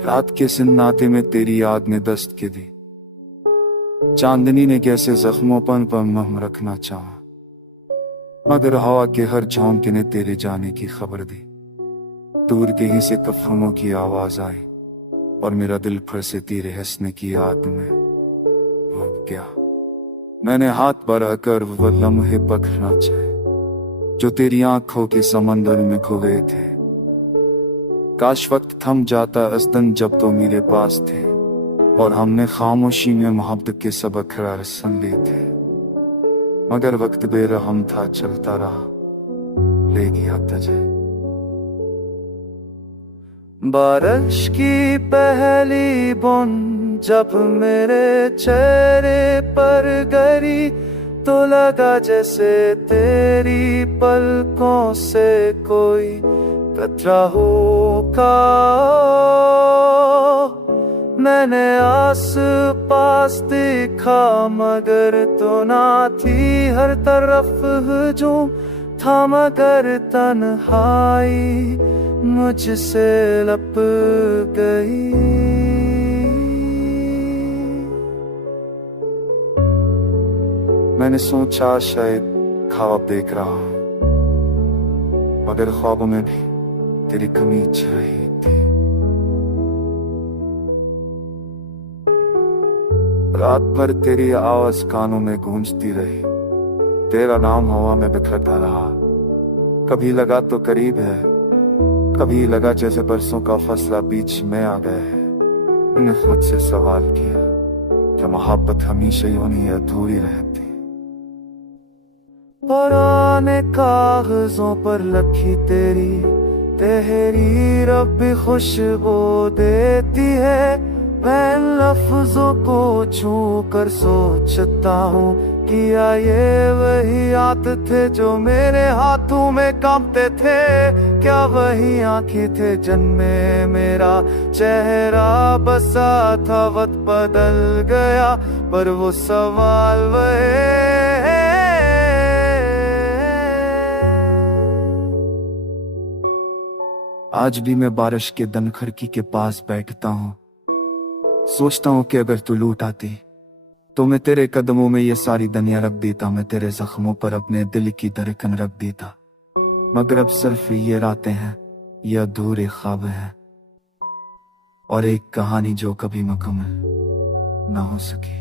रात के सन्नाटे में तेरी याद ने दस्त के दी। चांदनी ने कैसे जख्मों पर मरहम रखना चाहा, मगर हवा के हर झोंके ने तेरे जाने की खबर दी। दूर कहीं से कफनों की आवाज आई और मेरा दिल फिर से तेरे हंसने की याद में डूब गया। मैंने हाथ बढ़ाकर वो लम्हे पकड़ना चाहे जो तेरी आंखों के समंदर में खो गए थे। काश वक्त थम जाता अस्तन जब तो मेरे पास थे और हमने खामोशी में मोहब्बत के सबक सुन लिए थे। मगर वक्त बेरहम था, चलता रहा, ले गया तुझे। बारिश की पहली बूंद जब मेरे चेहरे पर गिरी तो लगा जैसे तेरी पलकों से कोई कतरा होगा। मैंने आस पास देखा मगर तो ना थी, हर तरफ हजूम था मगर तन्हाई मुझसे लप गई। मैंने सोचा शायद ख्वाब देख रहा हूं, मगर ख्वाबों में भी तेरी कमी छा रही थी। रात भर तेरी आवाज कानों में गूंजती रही, तेरा नाम हवा में बिखरता रहा। कभी लगा तो करीब है, कभी लगा जैसे बरसों का फसला बीच में आ गया है। मैंने खुद से सवाल किया, क्या मोहब्बत हमेशा यूं ही अधूरी रहती? पुराने कागजों पर लिखी तेरी तहरीर अब भी खुशबू देती है। मैं लफ्जों को छू कर सोचता हूँ, किया ये वही हाथ थे जो मेरे हाथों में कांपते थे? क्या वही आंखें थे जिनमें मेरा चेहरा बसा था? वक्त बदल गया पर वो सवाल वही। आज भी मैं बारिश के दिन खिड़की के पास बैठता हूँ, सोचता हूँ कि अगर तू लौट आती तो मैं तेरे कदमों में ये सारी दुनिया रख देता। मैं तेरे जख्मों पर अपने दिल की धड़कन रख देता। मगर अब सिर्फ ये रातें हैं, ये अधूरे ख्वाब हैं और एक कहानी जो कभी मुकम्मल ना हो सकी।